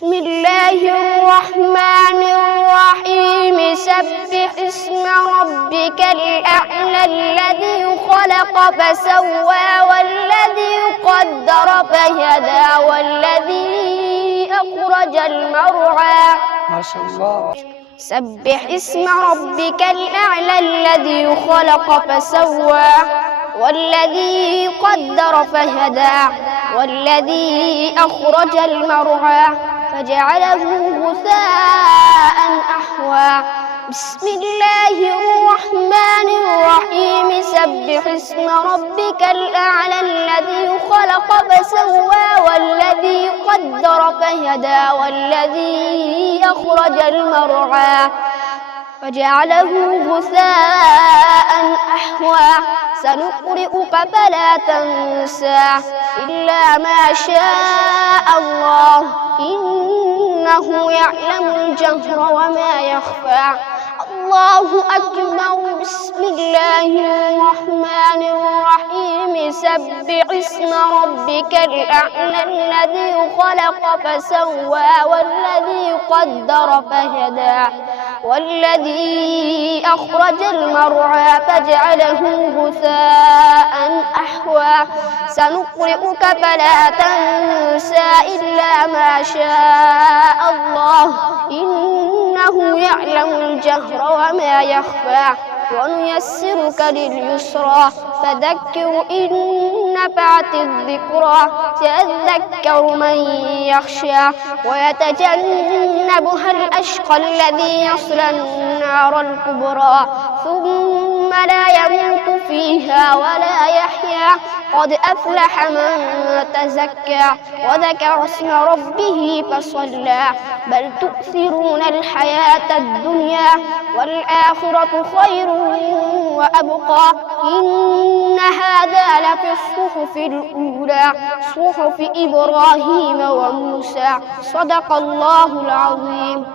بسم الله الرحمن الرحيم سبح اسم ربك الأعلى الذي خلق فسوى والذي قدر فهدى والذي أخرج المرعى. ما شاء الله. سبح اسم ربك الأعلى الذي خلق فسوى والذي قدر فهدى والذي أخرج المرعى فجعله غثاء أحوى. بسم الله الرحمن الرحيم سبح اسم ربك الأعلى الذي خلق فسوى والذي قدر فهدى والذي أخرج المرعى فجعله غثاء أحوى. سنقرئك فلا تنسى إلا ما شاء الله إنه يعلم الجهر وما يخفى. الله أكبر. بسم الله الرحمن الرحيم سبح اسم ربك الأعلى الذي خلق فسوى والذي قدر فهدى والذي أخرج المرعى فجعله غثاء أحوى. سنقرئك فلا تنسى إلا ما شاء الله إنه يعلم الجهر وما يخفى. ونيسرك لليسرى فذكر إن نفعت الذكرى سيذكر من يخشى ويتجنبها الأشقى الذي يصلى النار الكبرى ثم لا يموت فيها ولا يحيا. قد أفلح من تزكى وذكر اسم ربه فصلى. بل تؤثرون الحياة الدنيا والآخرة خير وأبقى. إن هذا لفي الصحف الأولى صحف إبراهيم وموسى. صدق الله العظيم.